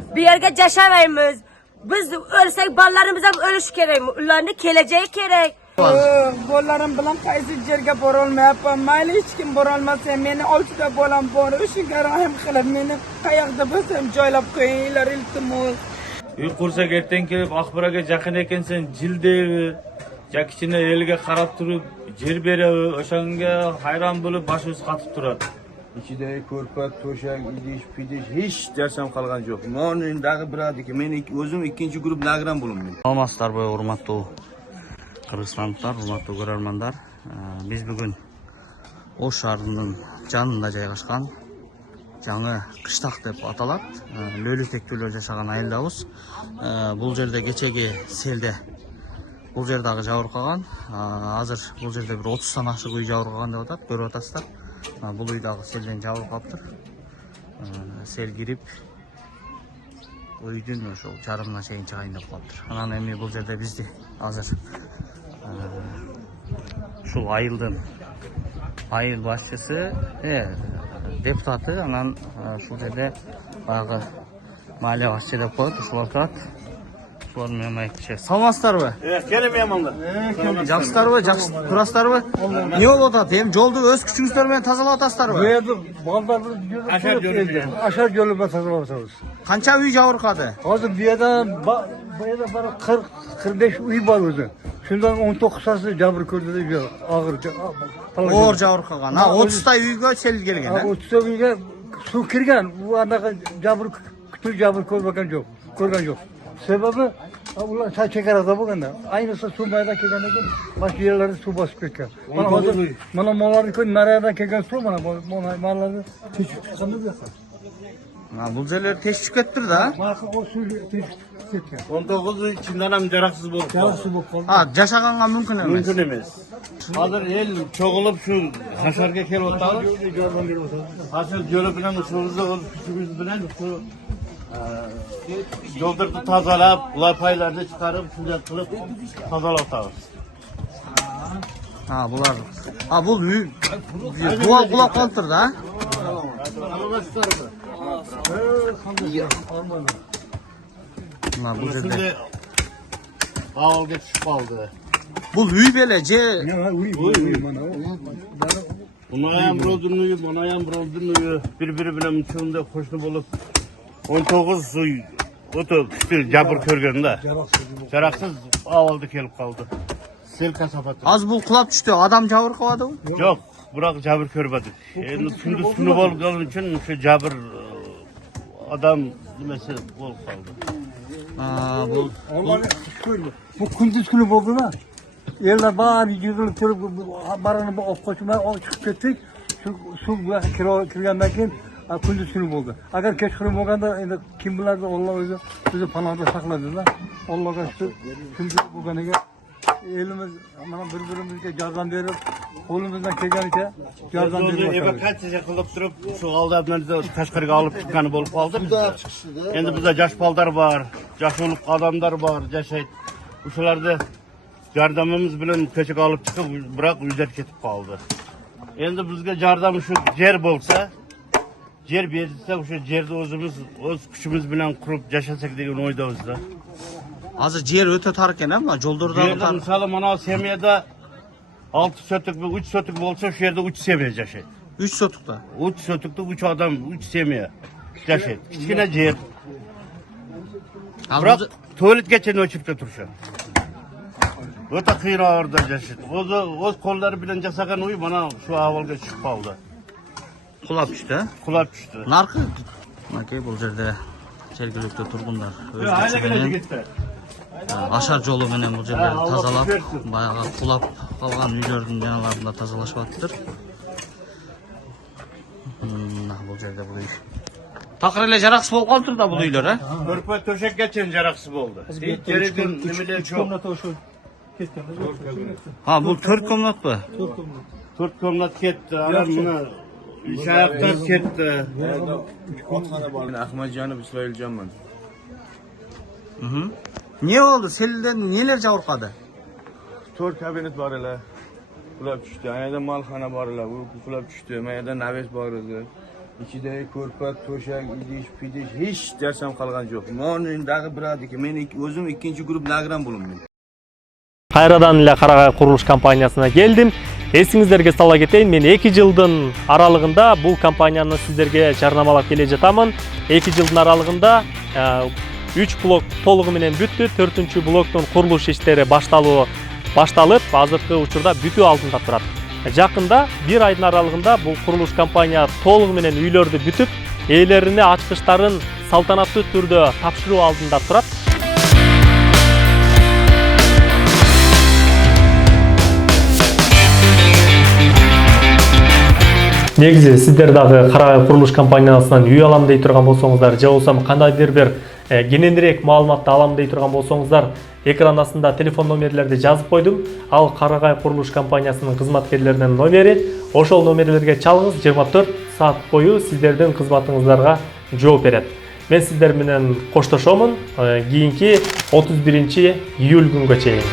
Bir yerge yaşamayız. Biz ölsek ballarımız ham ölüş gerek. Ularning keleceği gerek. Bolarim bilan qaysi yerga bora olmayapman. Mayli hech kim bora olmasa, meni oltita bolam bor. O'shaga rahim qilib meni qayoqda bo'lsam joylab qo'yinglar iltimos. Uy qursak erten kelib Aqbaraga yaqin ekansan, jildebi, jakichini eliga qarab turib, jer berebi, o'shanga hayron bo'lib boshimiz qatib turadi. İçide ko'rpa, to'shak, idish, pidish hech narsam qolgan yo'q. Men dag'i biradiki, men o'zim ikkinchi guruh nagran bo'laman. Salamatsыздар бай урматтуу кыргызстандыктар, урматтуу көрөрмандар. Биз бүгүн Ош шаарынын жанында жайгашкан жаңы кыштак деп аталат. Лөлү тектүүлөр жашаган айылдабыз. Бул жерде кечеги селде бул жер дагы жабыркаган. Азыр бул жерде бир 30тан ашык үй жабыркаган деп атат, көрүп атасыздар. Бул үй дагы селден жабырып калыптыр. Сел кирип үйдүн ошол жарымына чейин чыгайын деп калыптыр. Анан эми бул жерде бизди азыр ушул айылдын айыл башчысы, депутаты, анан ушул жерде баягы маале башчы деп коет, ушулар турат. Ушулар менен майкчы. Саламатсыздарбы? Келем ямандар. Жакшысыздарбы? Жакшы турасыздарбы? Эмне болуп атат? Эми жолду өз күчүңүздөр менен тазалап атасыздарбы? Aşağı yoluma tasarruf ediyoruz. Канча үй жабыркады? Hazır bir yerden bana 40-45 uy var orada. Şundan 19 sası jabır gördü de bir ağır. Оор жабыркаган. 30 үйгө сел келген, O tutuğa su kirgen. Bu anda jabır kütü jabır görmeden yok. Görgen yok. Sebebi ulan çay çeker adam bu kadar. Aynısı su mayda kegen de başka yerlerde su basıp geçiyor. Bana malları koy nereden kegen su bana malları küçük çıkandı bir yakar. Бул жерлер тешип кетиптир да. Marka o su küçük çıkıyor. 19 içinden ham jaraksız болуп калды. Yarısı bu kaldı. Жашаганга мүмкүн эмес. Mümkün emas. Hazır el çoğulup şu Haşarga kelip otağız. Haşar jölü bilen uşuğumuzda olup küçüğümüz bilen şu yoldurdu tazalap, laypaylarını çıkarıp, şunca kılıp tazalap otağız. Булар. Бул үй буга кулап калыптыр да. Бул жерде. Şimdi ağılga çıkıp kaldı. Бул үй беле же Bunayam Brodunlu'yu, bunayam Brodunlu'yu birbiri bilen çoğunda hoşnu bulup 19 uy otu küçük jabır körgen de. Jaraksız ağıldı kelip kaldı. Sel kasapatı. аз бул кулап түштү, адам жабыркабадыбы? Yok, bırak jabır körmedik. Kündüz günü olduğu için şu jabır adam demesi bol kaldı. Бул Bu kunduz günü oldu mu? Yerler bağır yığılıp durup baranı op koşmaya o çıkıp gittik. Su kirgenden keyin kunduz günü oldu. Agar kechqurun bo'lganda endi kim bilardi Alloh o'zi bizni panohda saqladilar. Allohga shukur. Shunday bo'lganiga elimiz mana bir-birimizga yordam berib, qo'limizdan kelganicha yordam berib Evakuatsiya qilib turib, şu aldamlarni tashqariga olib chiqqani bo'lib qoldi. Endi bizda yosh baldar bor, yosh o'liq odamlar bor, yashaydi. O'shalarni yordamimiz bilan ko'chaga olib chiqib, biroq uylar ketib qoldi. Endi bizga yordam shu yer bo'lsa, yer berilsa, o'sha yerni o'zimiz o'z kuchimiz bilan qurib yashasak degan o'ydamizda. азыр жер өтө тар экен, жолдордогу Yerda misali mana semiyada 6 sotuk ve 3 sotuk olsa şu yerde 3 semiye yaşaydı. 3 сотукта. 3 sotukta 3 adam 3 semiye yaşaydı. Kichkina yer. Biroq tuvalet geçen o'chib tursa. O'ta qiyin orada yaşaydı. O'z qo'llari bilan jasagan uy mana shu ahvolga chiqib qoldi. Кулап түштү. Qulab tushdi. Наркы макей бул жерде жергиликтүү тургундар өз күчү менен ашар жолу менен бул жерлерди тазалап, баягы кулап калган үйлөрдүн жаналарын да тазалашып атыптыр. Бул жерде бул үй такыр эле жараксыз болуп калыптыр да бул үйлөр, Көрпө төшек geçen jaraksız oldu. Yerden nimeler çok. Бул 4 комнатпы? 4 komnat ketdi. Ana buni şayaklar ketdi. Ben Ahmadjanov İsrailcanman. Эмне болду? Селден нелер жабыркады? 4 kabinet var hele. Kulap düştü. Ayada malxana var hele. Bu kulap düştü. Ayada naves var edi. İçide ko'rpa, to'shak, idish, pidish hech narsam qolgan yo'q. Monindagi biradiki, men o'zim ikkinchi guruh nagran bo'laman. Кайрадан эле Карагай курулуш компаниясына келдим. Эсиңиздерге сала кетейин, мен 2 жылдын аралыгында бул компанияны сиздерге жарнамалап келе жатамын. 2 жылдын аралыгында 3 блок толугу менен бүттү, 4-чү блоктун курулуш иштери башталып, азыркы учурда бүтүү алдында турат. Жакында 1 айдын аралыгында бул курулуш компания толугу менен үйлөрдү бүтүп, ээлерине ачкычтарын салтанаттуу түрдө тапшыруу алдында турат. Негизи сиздер дагы Карагай курулуш компаниясынан үй алам дей турган болсоңуздар, же болбосо кандайдыр бир кененирээк маалыматты алам дей турган болсоңуздар, экран астында телефон номерлерди жазып койдум. Ал Карагай курулуш компаниясынын кызматкерлеринин номери. Ошол номерлерге чалыңыз, 24 саат бою сиздердин кызматыңыздарга жооп берет. Мен сиздер менен коштошомун кийинки 31-июль күнгө чейин.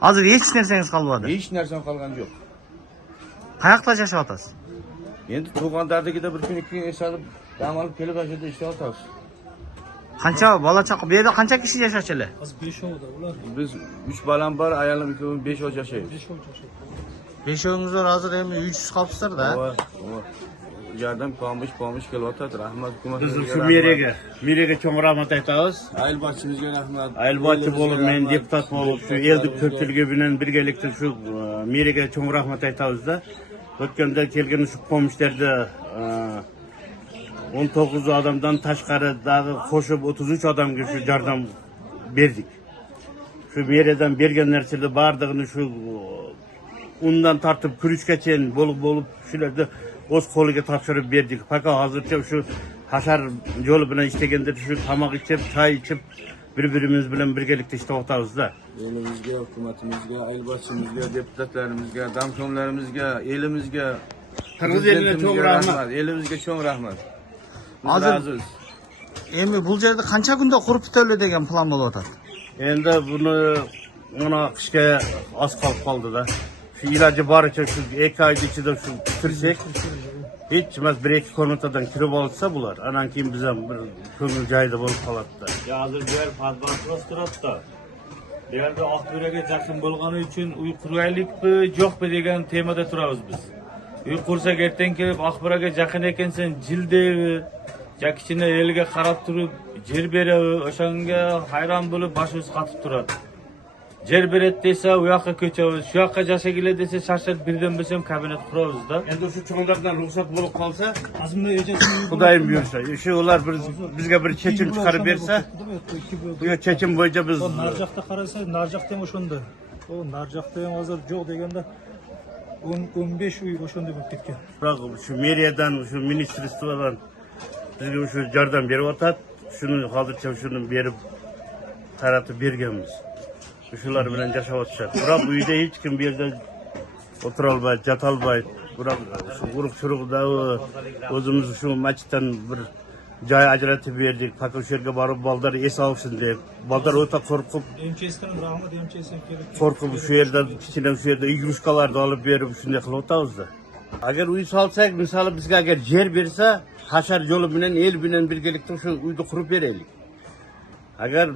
Азыр эч нерсеңиз калбады. Hech narsam qolgan yo'q. Каякта жашап атасыз? Endi tug'anlardagida bir kun ikki kun esalib, dam olib kelib ashada ishlayap o'tiramiz. Qancha bola chaqa, bu yerda qancha kishi yashashchi elе? Biz 3 balam bor, ayolim ikkovimiz 5 oy yashaymiz. Beshovingizlar hozir endi uysiz qolibsizlar-da. Yardım pomish kelyapti. Rahmat Biz hukumatga. şu meriga cho'ng rahmat aytamiz. Aylbochimizga rahmat. Aylbochi bo'lib, men deputat bo'lib, shu eldik ko'pchiligi bilan birgalikda shu meriga cho'ng rahmat aytamiz-da. O'tganda kelgan shu pomishlarda 19 odamdan tashqari dag'i qo'shib 33 odamga shu yordam berdik. Shu meriyadan bergan narsalar barlig'ini shu undan tortib kurishgacha bo'lib shularni o'z qo'liga topshirib berdik. Faqat hozircha shu hashar yo'li bilan ishlaganda shu tamoq ichib, choy ichib bir-birimiz bilan birgalikda ishlab o'tamiz-da. Elimizga, hukumatimizga, aylbochimizga, deputatlarimizga, damshomlarimizga, elimizga, Qirg'iz eliga cho'ng rahmat. Elimizga cho'ng rahmat. Hozir endi bul yerda qancha kunda qurib bitiladi degan plan bo'lib o'tadi. Endi buni mana qishga oz qoldi-da. Şu ilacı baricha shu 2 oy ichida shu bitirsak, hech emas 1-2 kilometrdan kirib olsa bular, anan keyin biz ham bir ko'ngil joyida bo'lib qoladi-da. Hozir bu yer padbartroz turibdi. Bu yerda Oqburaga yaqin bo'lgani uchun uy quraylikmi, yo'qmi degan temada turamiz biz. Uy qursak ertaga kelib Oqburaga yaqin ekansan, jildevi, jakichini eliga qarab turib, yer beravi, o'shanga hayron bo'lib boshimiz qotib turadi. Yer beret desa, u yoqqa ko'chamiz, shu yoqqa yashagila desa, shashar birdan bo'lsam kabinet quramiz-da. Endi shu cho'nglardan ruxsat bo'lib qolsa, Xudoyim buyursa, shu ular bizga bir chechim chiqarib bersa, bu chechim bo'yicha biz Narjaqda qarasa, Narjaqda ham o'shanda. O Narjaqda ham hozir yo'q deganda 15 uy o'shanda bo'lib ketgan. biroq shu meriyadan, shu ministrstvodan bizga shu yordam berib o'tadi. Shuni hozircha shuni berib taratib berganmiz. Shular bilan yashab o'tishadi. Biroq uyda hech kim bu yerda o'tira olmaydi, yota olmaydi. Biroq shu urug'-churug'da o'zimiz shu masjiddan bir joy ajratib berdik. Faqat shu yerga borib baldar es olsin deb. Baldar o'ta qo'rqib, MCSdan rahmat MCSdan kelib. qo'rqib shu yerda kichkina shu yerda igrушкаларды olib berib shunday qilib o'tamiz-da. Agar uy solsak, misol bizga agar yer bersa, hashar yo'li bilan el bilan birgalikda shu uyni qurib beraylik. Agar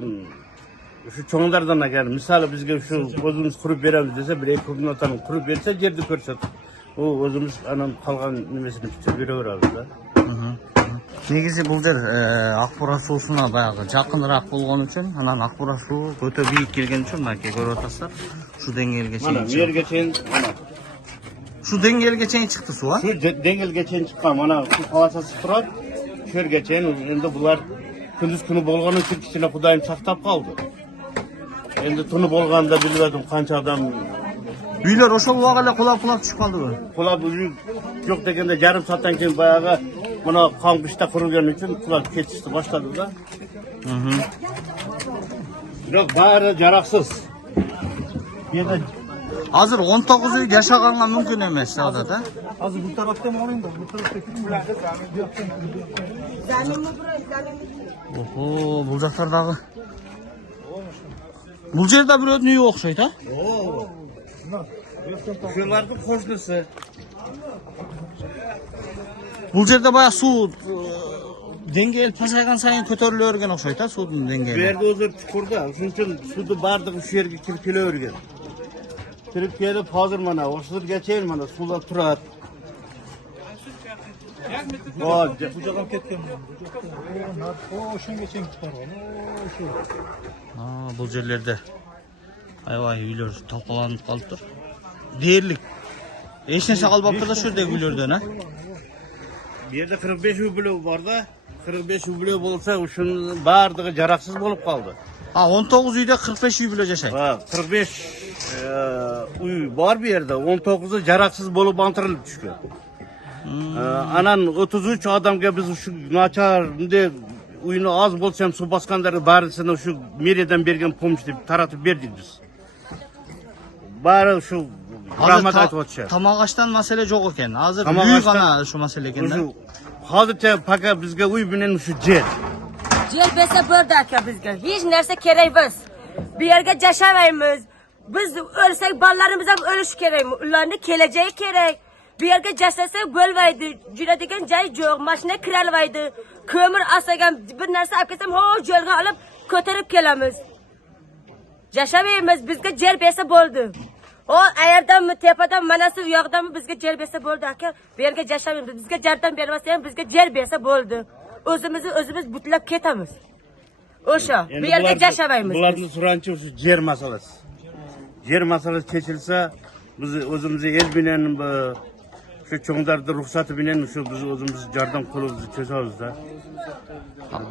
şu çoğunlardan agar misal bizga shu o'zimiz qurib beramiz desa, bir ikki kundan qurib bersa, yerni ko'rsatib, u o'zimiz anan qolgan nimesini tutib beraveramiz-da. Негизи бул жер Акбура суусуна баягы жакыныраак болгон үчүн, анан Акбура суу өтө бийик келген үчүн мынакей көрүп атасыздар. Шу деңгээлге чейин. Mana yerga чейин, mana Шу деңгээлге чейин чыкты суу, а? shu dengilga чейин chiqqan, mana shu palasasi turadi. Shu yerga чейин endi bular kunduz kuni bo'lgani uchun kichkina Xudoyim saqlab qoldi. Endi tuni bo'lganda bilmadim qancha odam Үйлөр ошол убак эле кулап түшүп калдыбы? qulab yo'q deganda yarim soatdan keyin boyag'i buni qonqishda qurilgani uchun qulab ketishni boshladi-da. Biroq bari jaroqsiz. Yerda Азыр 19 үй жашаганга мүмкүн эмес жагдада. Hozir bu tarafdan olayım da bu tarafta kim ularda Охо, бул жактардагы. Бул жерде бирөөдүн үйү окшойт, а? Şularning qo'shnisi. Bu yerda boya suv dengeli pasaygan sayin ko'tarilavergan o'xshaydi, suvning Bu dengeli. yerda o'zi chuqurda, shuning uchun suvni bardig'i shu yerga kirib kelavergan. Kirib kelib, hozir mana o'shirgacha mana suvlar turadi. Voy, Bu yoqqa ketgan. O shungacha chiqargan. O shu. Bu yerlerde ayvay uylar to'planib qolibdir. Deyirlik. Hech narsa qolmabdi da shu yerdagi uylardan, ha? bu yerda 45 uy blogi bor-da. 45 uy blogi bo'lsa, shuning bardig'i jaraqsiz bo'lib qoldi. Ha, 19 uyda 45 uy bilan yashaydi. Ha, 45 uy bor bu yerda, 19'i jaraqsiz bo'lib antirilib tushgan. Anan 33 odamga biz shu nachar bunday uyni oz bo'lsa ham suv bosganlarga barisini shu meriyadan bergan pomoch deb taratib berdik biz. Bari shu rahmat aytib o'tishadi. Tomog'ashdan masala yo'q ekan. Hozir Tomog'ashdan- uy g'ana shu masala ekanda. Shu hozircha fakat bizga uy bilan shu yer. Yer bersa bo'ldi aka bizga. Hech narsa kerak emas. Bu yerga yashamaymiz. Biz o'lsak bolalarimiz ham o'lishi kerakmi? Ularning kelajagi kerak. Bu yerga yashasak bo'lmaydi. Juradigan joy yo'q, mashina kirolmaydi. Ko'mir asagan bir narsa olib kelsam, ho, yo'lga olib ko'tarib kelamiz. Yashamaymiz, bizga yer bersa bo'ldi. O ayerdanmi, tepadan, manasi u yoqdanmi bizga yer bersa bo'ldi aka. Bu yerga yashamaymiz. Bizga yerdan bermasa ham bizga yer bersa bo'ldi. O'zimiz butlab ketamiz. O'sha, bu yerga yashamaymiz. Bularning suranchi shu yer masalasi. Yer masalasi chechilsa, biz o'zimizni el bilan shu cho'ngdarning ruxsati bilan shu biz o'zimiz jardam qo'limizni cho'zamiz-da.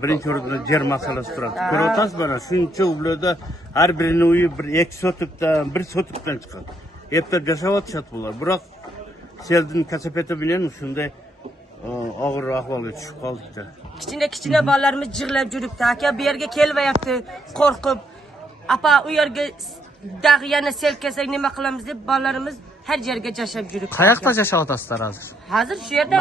Birinchi o'rinda yer masalasi turadi. Ko'ryapsiz mana shuncha uylarda har birining uyi 1-2 sotikdan, 1 sotikdan chiqadi. Eplab yashayotishadi bular. Biroq seldin kasafati bilan shunday og'ir ahvolga tushib qoldik-da. Kichkina bolalarimiz jig'lab yuribdi aka, bu yerga kelmayapti, qo'rqib. Apa u yerga yana sel kelsak nima qilamiz deb bolalarimiz har yerga yashab yuribdi. Qayoqda yashayapsizlar hozir? Hozir shu yerda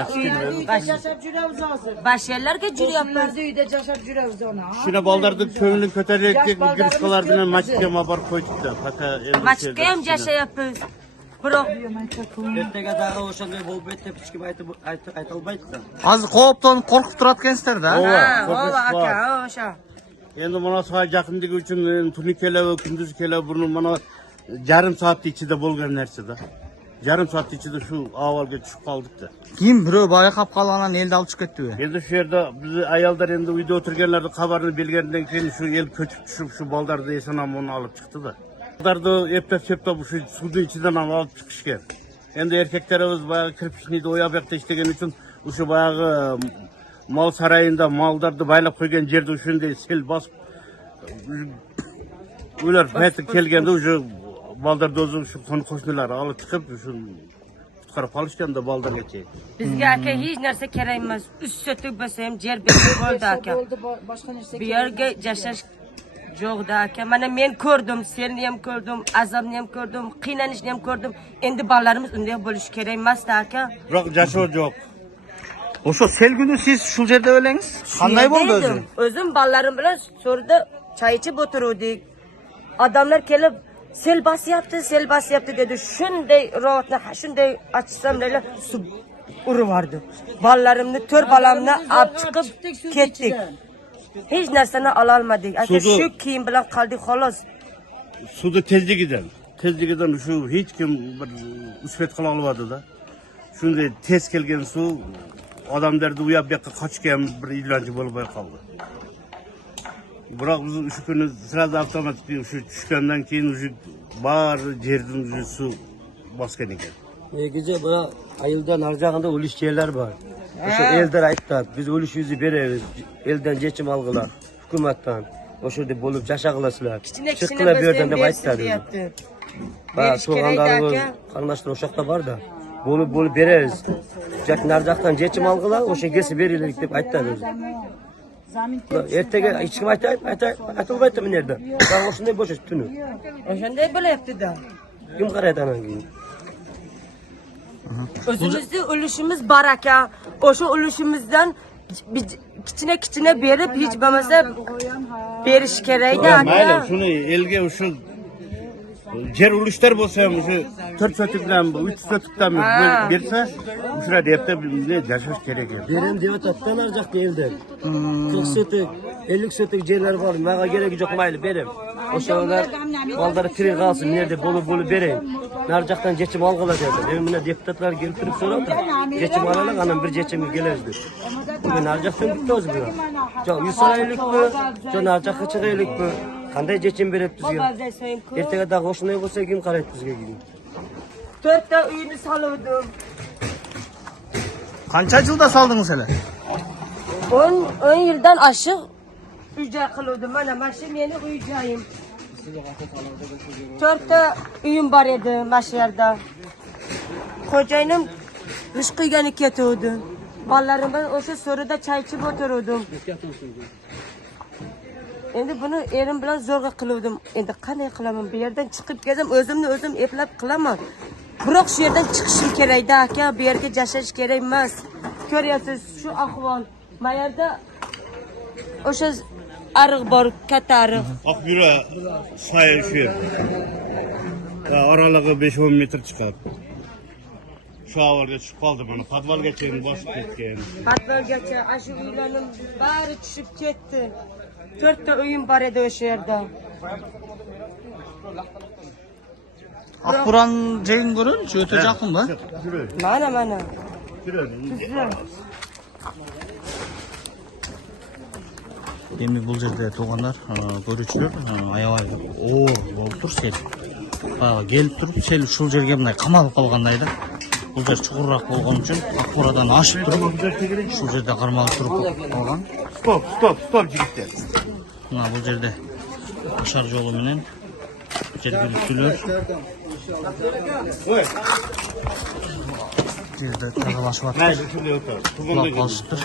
yashab yuramiz hozir. Başyerlarga juryapmiz. uyda yashab yuramiz ona. Shuna bolalarning ko'nglini ko'tarayotgan girishqalar bilan masjidga olib qo'ydik-da. Fakat endi Masjidga ham yashayapmiz. Biroq ertaga daha o'shanday bo'lib ketdi deb hech kim aytolmaydi-da. Hozir qo'pton qo'rqib turayotgansizlar-da. ha, aka, o'sha. endi mana soha yaqinligi uchun tuni kelib, kunduz kelib, buni mana yarim soat ichida bo'lgan narsa-da. Yarim soat ichida shu avvalga tushib qoldik-da. Kim birov boya qolib qolganlarni elda olib chiqib ketdi. Endi shu yerda biz ayollar endi uyda o'tirganlarning xabarini bilgandan keyin shu el ko'chib tushib shu boldarni eson-omon olib chiqdi-da. Boldarni eplab-seplab shu suvning ichidan ham olib chiqishgan. Endi erkaklarimiz boya kirpichniyda o'yab yoqda ishlagan uchun o'sha boyagi mol saroyida mollarni baylab qo'ygan yerda shunday sel bosib ular payti kelganda o'sha boldarni o'zi shu qo'shnilari olib chiqib shu qutqarib qolishganda boldargacha. Bizga aka hech narsa kerak emas. Üst sotuk bo'lsa ham yer berib bo'ldi aka. Boshqa narsa Bu yerga yashash yo'qda aka. Mana men ko'rdim, seni ham ko'rdim, azobni ham ko'rdim, qiynalishni ham ko'rdim. Endi bolalarimiz unday bo'lishi kerak emas-da aka. Biroq jasur yo'q. O'sha sel kuni siz shu yerda o'langiz? Qanday bo'ldi o'zi? O'zim bolalarim bilan so'rida choy ichib o'tiruvdik. Odamlar kelib sel bosyapti dedi. Shunday rohatni, shunday achsamlar suv urivardi. Bolalarimni, 4 bolamni olib chiqib ketdik. Hech narsani ola olmadik. Aka shu kiyim bilan qoldik xolos. Suvda tezligidan shu hech kim bir usfet qila olmadi-da. Shunday tez kelgan suv odamlarni u yoqqa qochgan bir iloji bo'lmay qoldi. Biroq biz shu kuni sirada avtomatik shu tushgandan keyin shu bar yerdan suv bosgan ekan. Negizi bura ayılda narjağında o'lish yerlar bor. O'sha elдар aytdi, biz o'lishimizni beramiz. Eldan yechim olg'lar, hukumatdan. O'sha yerda bo'lib yashag'lasizlar. Kichkina berdim deb aytdi. Va so'g'anlarimiz qarindoshlar o'sha yoqda bor-da. Bo'lib beramiz. Jak narjaqdan yechim olg'lar, o'sha kelsa beraylik deb aytdi. Ertaga hech kim aytolmaydi bu yerda. Va o'shunday bo'lish tuni. O'shanday bo'lyapti-da. Kim qaraydi ana keyin? O'zimizni ulushimiz bor aka. O'sha ulushimizdan kichkina berib, hech bo'lmasa berish kerak-da aka. Mayli, shuni elga shu Yer uluşlar bolsa ham şu 4 sotukdan 3 sotukdan berse, uşura deyapti bizne yaşaş kerak. Benim diyor tattan arjak değildir. 40 sotuk, 50 sotuk yerler var. Maga gerek yok maylı berim. Oşalar balları kire kalsın nerede bolu bereyim. Narcaktan geçim algıla dedi. Benim buna deputatlar gelip durup sorar da geçim alarak anam bir geçimi gelirdi. Bugün narcaktan bitti oz bu. Çok 100 aylık bu, çok narcakı çıkaylık bu. Kanday geçim berip bizge. Ertege daha hoşuna olsa kim karayıp bizge gibi. 4 ta uyunu salıyordum. Qancha yılda saldınız hele? 10 yıldan aşık ücret kılıyordum. Mana şu meni uyacağım. 4 ta uyum var edi maşyerda. Kocayım kış kıyganı ketiyordu. Ballarım ben o soruda çay içip oturuyordum. Endi bunu erim bilan zo'rg'a qiluvdim. Endi qanday qilaman? Bu yerdan chiqib kelsam, o'zimni o'zim eplab qilaman. Biroq shu yerdan chiqishim kerak-da, aka. Bu yerga yashash kerak emas. Ko'ryapsiz, shu ahvol. Bu yerda o'sha ariq bor, katta ariq. Akbura sayı şu yer. Aralığı 5-10 metre çıkar. Şu avarga tushib qoldi mana. Podvalgacha bosib ketgan. Podvalgacha ashu uylarning bari tushib ketdi. 4 ta uyum bor edi o'sha yerda. Akburan Jane görün, şu öte yakın mı? Mana. Endi bul жерде туугандар, көрүүчүлөр аябай оор болуп тур сел. Келип туруп сел ушул жерге мындай камалып калгандай да. Бул жер чукурураак болгон үчүн Акбурадан ашып туруп ушул жерде кармалып туруп калган. Stop жигиттер. Мына бул жерде ашар жолу менен жергиликтүүлөр жерде тазалашып атат. Кулап калышыптыр.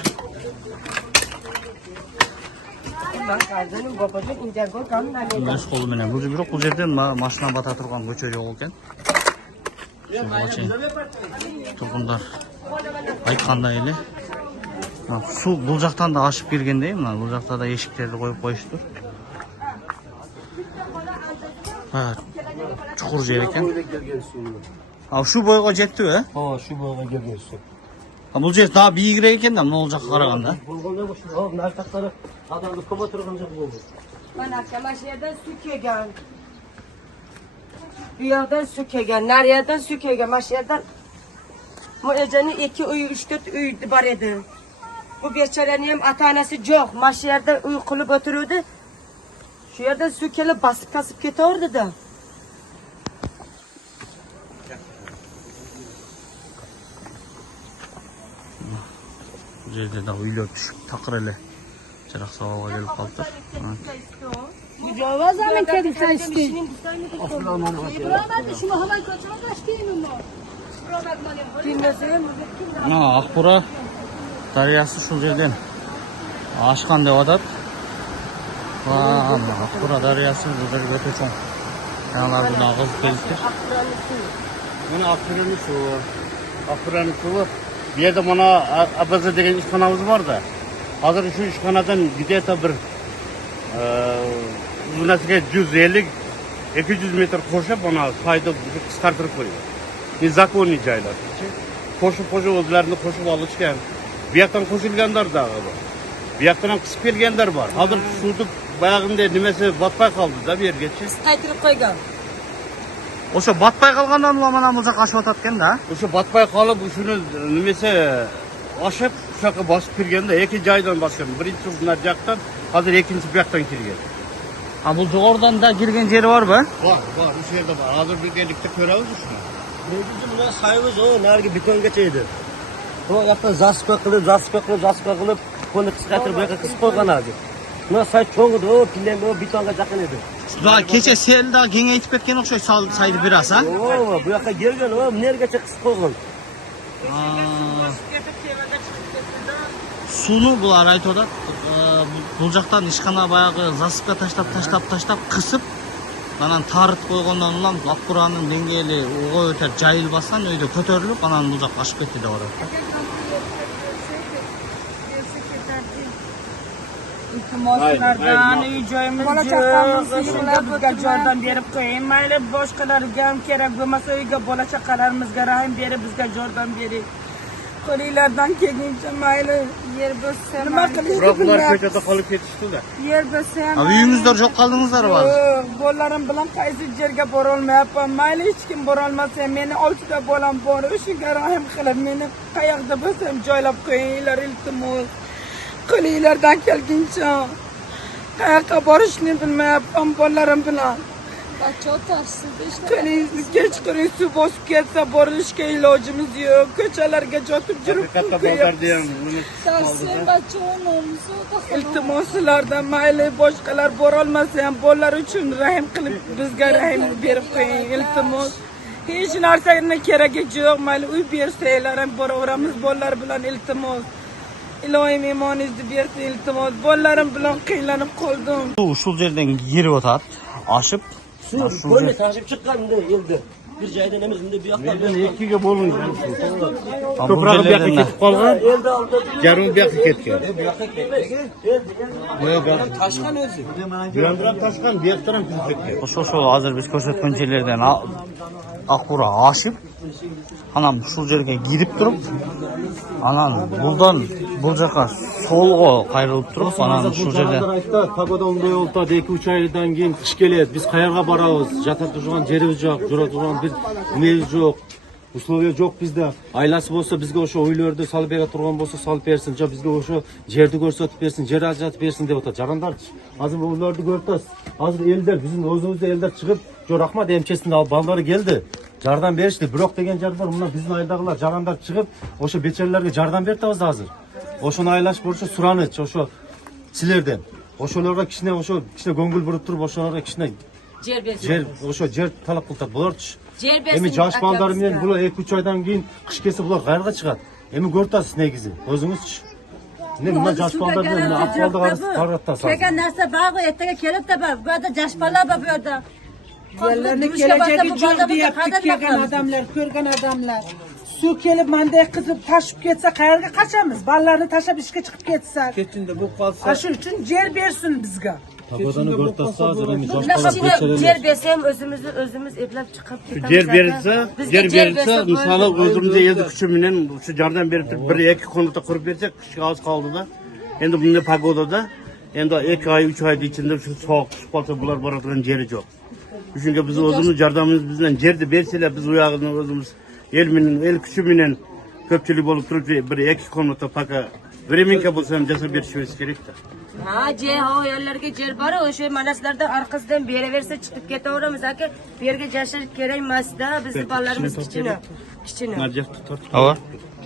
Өз колу менен бирок бул жерден машина бата турган көчө жок экен. Тургундар айткандай эле су бул жактан да ашып киргендей, мына бул жакта да эшиктерди коюп коюштур. Чукур жер экен. Ушул бойго жеттиби, э? Ооба, шу бойго келген су. Бул жер дагы бийигирээк экен да, могул жакка караганда. Болгондо ушул нарсактары адамды көп отурган жок болду. Mana şu yerden su kelgan. Bu yerden su kelgan, naryoqdan su kelgan. Mana shu yerdan Mo'janing 2 uy, 3-4 uy bor edi. Bu bechoraning ham ota-onasi yo'q. Mana shu yerda uy qilib o'tiruvdi. Shu yerdan su kelib basib ketaverdi-da. Bu жерде да үйлөр түшүп такыр эле жарак сабалга келип калыптыр. Mücavazamın kedim sayıstı. Buralarda şunu havay koçuma başlayın onu. Акбура дарыясы ушул жерден ашкан деп атат. Акбура дарыясы бул жерге өтө чоң. Жанагылар буга кызып келиптир. Мына Акбуранын суы. Bu yerde bana Abaza degen işxanamız var da. Hazır şu işxanadan где-то bir uzunasiga 150-200 metre koşup bana sayda kıskartırıp koyuyor. Zakonli joylar. Koşup o'zlarini koşup alışgan. Bu yaktan koşulganlar da var. Bu yaktan kısıp kelganlar var. Hazır suvni bayagınday nimesi batpay kaldı da bir yergacha. Qaytirib qo'ygan. O'sha batpay kalgandan ular mana bu jaqqa ashib atat ekan da. O'sha batpay qolib shuni nimasi oshib shu yoqqa bosib kirganda ikki joydan bosgan. Birinchi ular yoqdan, hozir ikkinchi bu yoqdan kirgan. Bu jog'ordan da kirgan jeri bormi? Bor, o'sha yerda bor. Hozir birgalikda ko'ramiz shuni. Birinchi bular sayimiz o narigi betongacha edi. Bu yoqda zasipka qilib, qo'lni qisqartirib bu yoqqa qisib qo'ygan hozir. Buna say cho'ng edi, o pillen o betonga yaqin edi. Daha kecha sel da kengaytib ketgan o'xshaydi saydi biraz ha. Bu yoqqa kelgan, o nergacha qisib qo'ygan. Sunu bular aytib atат. Бул жактан ишкана баягы засыпка таштап кысып, анан тарып койгондон улам Акбуранын деңгээли уга өтө жайылбастан өйдө көтөрүлүп, анан бул жакка ашып кетти деп атат. iltimoslardan uy joyimiz Bola yo'q. chaqamizni Shunga yig'lab bizga o'tirma. yordam berib qo'ying. Mayli boshqalarga ham kerak bo'lmasa uyga bola chaqalarimizga rahim berib bizga yordam bering. Qo'linglardan kelguncha mayli Yer bo'lsa nima qilishni Biroq ular bilmayapmiz. ko'chada qolib ketishdi-da. yer bo'lsa ham Uyingizda yo'q qoldingizlar hozir. Yo'q, bolalarim bilan qaysi yerga borolmayapman. Mayli hech kim borolmasa, meni 6 ta bolam bor. O'shaga rahim qilib meni qayoqda bo'lsam joylab qo'yinglar iltimos. Qo'linglardan kelguncha qayoqqa borishni bilmayapman bolalarim bilan. bachcha o'tarsizda ishlar. Qo'lingizni kechqiring suv bosib ketsa borishga ilojimiz yo'q. Ko'chalarga jotib yurib Haqiqatda baldarda ham nima Sen bachcha o'rnimizni o'tasan. iltimoslardan mayli boshqalar borolmasa ham bolalar uchun rahim qilib bizga rahim berib qo'ying iltimos. Hech narsani keragi yo'q, mayli uy bersanglar ham boraveramiz bolalar bilan iltimos. Ilohim imoningizni bersin iltimos. Bolalarim bilan qiynalib qoldim. Bu shu yerdan yirib o'tadi, oshib. Ko'lni tashib chiqqanda eldi. Bir joydan emas, unda bu yoqqa. ikkiga bo'lingan. Ko'proq bu yoqqa ketib qolgan, yarmi bu yoqqa ketgan. Tashqan o'zi. Bu yoqdan ham toshgan, bu yoqdan ham kirib ketgan. Shu hozir biz ko'rsatgan joylardan Oqbura oshib, ana shu yerga girib turib, ana bundan bu yoqqa solga qayrilib turib, ana shu yerda Pagoda unday oltadi, 2-3 oydan keyin qish keladi. Biz qayerga boramiz? Jata turgan yerimiz yo'q, jura turgan bir neyimiz yo'q. Условия yo'q bizda. Aylasi bo'lsa bizga o'sha uylarda solib bera turgan bo'lsa solib bersin, jo bizga o'sha yerni ko'rsatib bersin, yer ajratib bersin deb o'tadi. Jarandar hozir ularni ko'rtasiz. Hozir ellar bizning o'zimizda ellar chiqib, jo rahmat emchesini olib baldari keldi. Jardam berishdi. Biroq degan jarlar bunlar bizning aydagilar jarandar chiqib, o'sha bechalarga jardam bertamiz hozir. O'shani aylash bo'yicha suranich, o'sha sizlardan. O'shalarga kishina ko'ngil burib turib, o'shalarga kishina o'sha yer talab qiladi. Bularchi Emi yosh bolalar bilan bular 2-3 oydan keyin qish kelsa bular qayerga chiqadi? Emi ko'rtasiz negizi. O'zingizchi. Nima yosh bolalar bilan ahvolda qaratasiz. Kelgan narsa bor, ertaga kelibdi bu yerda jashpalar bor bu yerda. Yerlarni kelajagi yo'q deyapti kelgan odamlar, ko'rgan odamlar. Suv kelib manday qizib tashib ketsa qayerga qochamiz? Bolalarni tashab ishga chiqib ketsa. Ketindi bu qolsa. Shuning uchun yer bersin bizga. Pagodani ko'rtasiz hozir endi yosh yer bersa ham o'zimiz eplab chiqib ketamiz. Yer berilsa, misoli o'zimizda eldi kuchi bilan shu yordam berib turib 1-2 kunda qurib bersak, qishga oz qoldida. Endi bunday pagodada endi 2 oy, 3 oy ichida shu sovuq tushib qolsa bular boradigan yeri yo'q. Shunga biz o'zimiz yordamimiz bilan yerni bersalar, biz u yog'ini o'zimiz el kuchi bilan ko'pchilik bo'lib turib 1-2 kunda paka vremenka bo'lsa ham jasab berishimiz kerakda. Ha, yerlarga yer bor, o'sha manaslardan orqasidan beraversa chiqib ketaveramiz aka. Bu yerga jashash kerak emas-da, bizning bolalarimiz kichkina. Narjaq tutar. Ava.